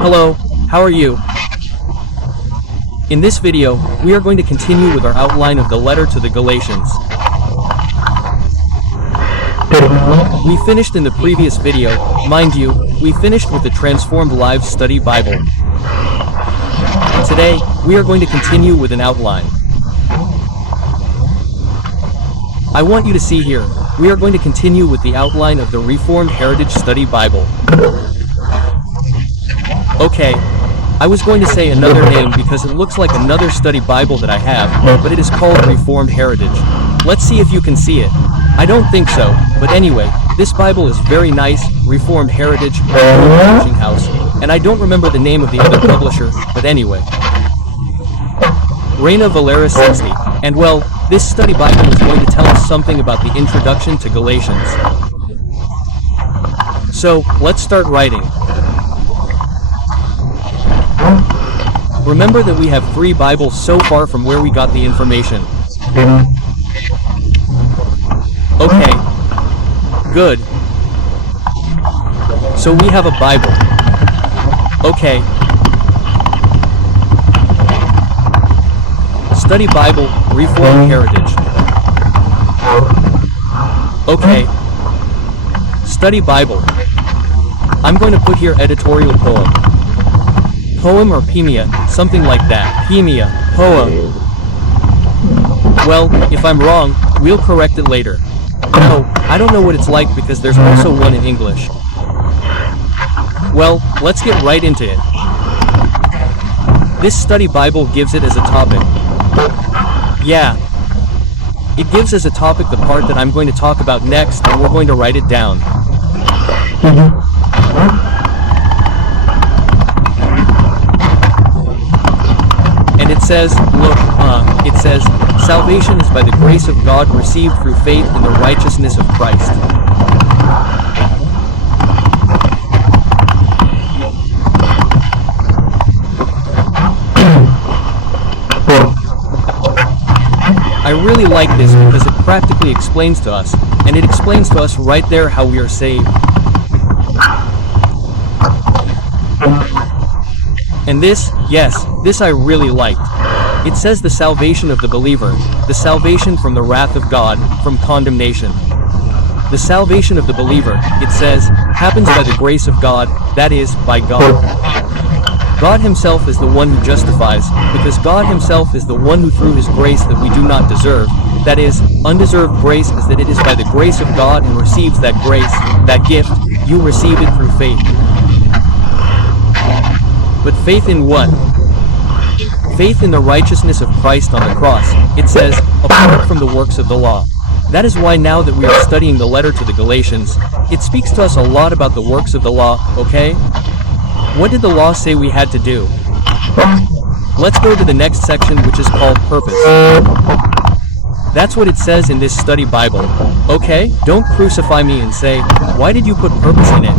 Hello, how are you? In this video, we are going to continue with our outline of the letter to the Galatians. We finished in the previous video, mind you, we finished with the Transformed Lives Study Bible. Today, we are going to continue with an outline. I want you to see here, we are going to continue with the outline of the Reformed Heritage Study Bible. Okay, I was going to say another name because it looks like another study Bible that I have, but it is called Reformed Heritage. Let's see if you can see it. I don't think so, but anyway, this Bible is very nice, Reformed Heritage, Publishing House, and I don't remember the name of the other publisher, but anyway. Reina Valera 60, and well, this study Bible is going to tell us something about the introduction to Galatians. So, let's start writing. Remember that we have 3 Bibles so far from where we got the information. Okay. Good. So we have a Bible. Okay. Study Bible, Reformed Heritage. Okay. Study Bible. I'm going to put here editorial poem. Poem or poemia, something like that. Poemia, poem. Well, if I'm wrong, we'll correct it later. No, I don't know what it's like because there's also one in English. Well, let's get right into it. This study Bible gives it as a topic. Yeah. It gives as a topic the part that I'm going to talk about next, and we're going to write it down. And it says, look, it says, salvation is by the grace of God received through faith in the righteousness of Christ. I really like this because it practically explains to us, and it explains to us right there how we are saved. And this, yes, this I really liked. It says the salvation of the believer, the salvation from the wrath of God, from condemnation. The salvation of the believer, it says, happens by the grace of God, that is, by God. God himself is the one who justifies, because God himself is the one who through his grace that we do not deserve, that is, undeserved grace is that it is by the grace of God and receives that grace, that gift, you receive it through faith. But faith in what? Faith in the righteousness of Christ on the cross, it says, apart from the works of the law. That is why now that we are studying the letter to the Galatians, it speaks to us a lot about the works of the law, okay? What did the law say we had to do? Let's go to the next section, which is called purpose. That's what it says in this study Bible, okay? Don't crucify me and say, why did you put purpose in it?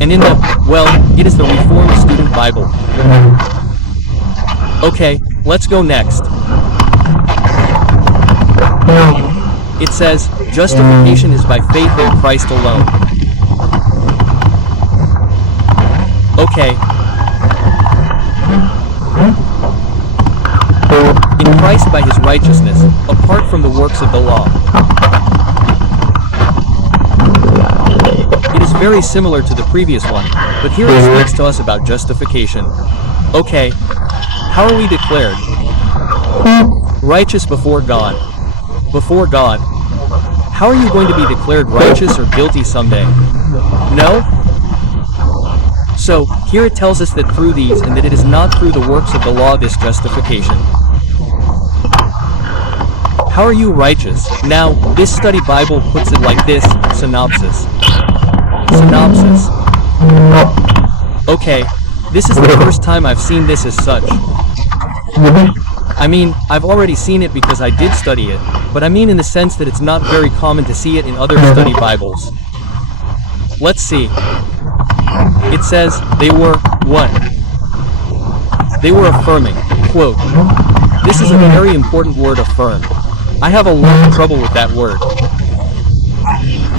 And in the, well, it is the Reformed Student Bible. Okay, let's go next. It says, justification is by faith in Christ alone. Okay. In Christ by his righteousness, apart from the works of the law. It is very similar to the previous one, but here it speaks to us about justification. Okay. How are we declared? Righteous before God. Before God. How are you going to be declared righteous or guilty someday? No? So, here it tells us that through these and that it is not through the works of the law this justification. How are you righteous? Now, this study Bible puts it like this, synopsis. Synopsis. Okay, this is the first time I've seen this as such. I mean, I've already seen it because I did study it, but I mean in the sense that it's not very common to see it in other study Bibles. Let's see. It says, they were, what? They were affirming, quote. This is a very important word, affirm. I have a lot of trouble with that word.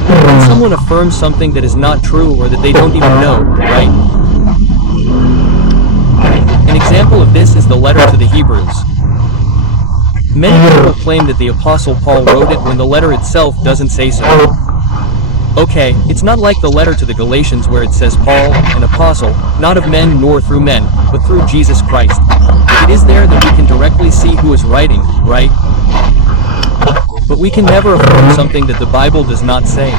When someone affirms something that is not true or that they don't even know, right? example of this is the letter to the Hebrews. Many people claim that the Apostle Paul wrote it when the letter itself doesn't say so. Okay, it's not like the letter to the Galatians where it says Paul, an apostle, not of men nor through men, but through Jesus Christ. It is there that we can directly see who is writing, right? But we can never affirm something that the Bible does not say.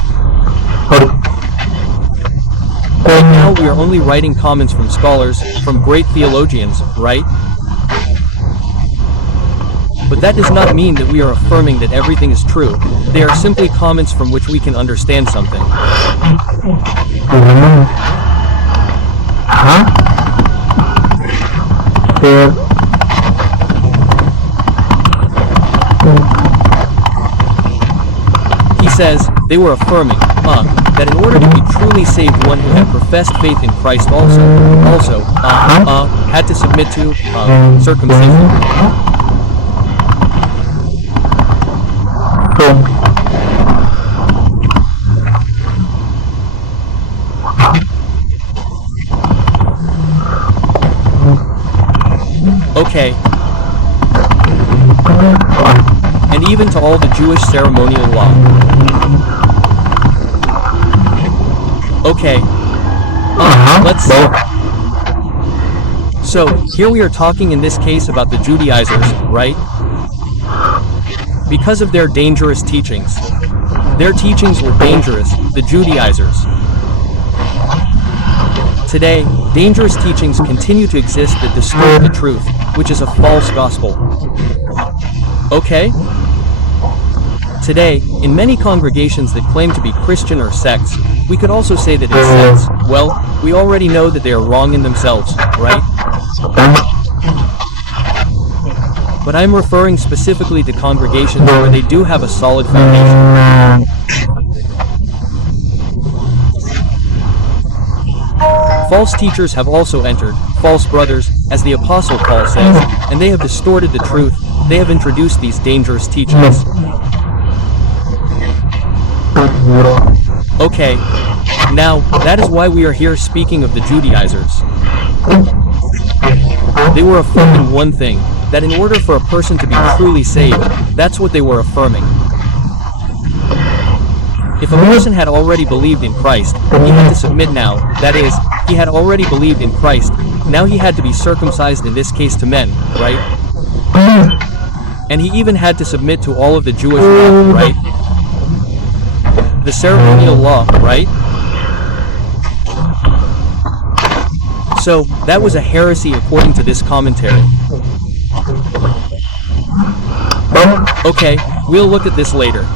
Right now we are only writing comments from scholars, from great theologians, right? But that does not mean that we are affirming that everything is true. They are simply comments from which we can understand something. He says, they were affirming, that in order to be truly saved one who had professed faith in Christ also, had to submit to, circumcision. Okay. And even to all the Jewish ceremonial law. Okay. Let's see. So, here we are talking in this case about the Judaizers, right? Because of their dangerous teachings. Their teachings were dangerous, the Judaizers. Today, dangerous teachings continue to exist that distort the truth, which is a false gospel. Okay? Today, in many congregations that claim to be Christian or sects, we could also say that in sects, well, we already know that they are wrong in themselves, right? But I'm referring specifically to congregations where they do have a solid foundation. False teachers have also entered, false brothers, as the Apostle Paul says, and they have distorted the truth. They have introduced these dangerous teachings. Okay, now, that is why we are here speaking of the Judaizers. They were affirming one thing, that in order for a person to be truly saved, that's what they were affirming. If a person had already believed in Christ, he had to submit now, that is, he had already believed in Christ, now he had to be circumcised in this case to men, right? And he even had to submit to all of the Jewish law, right? The ceremonial law, right? So, that was a heresy according to this commentary. Okay, we'll look at this later.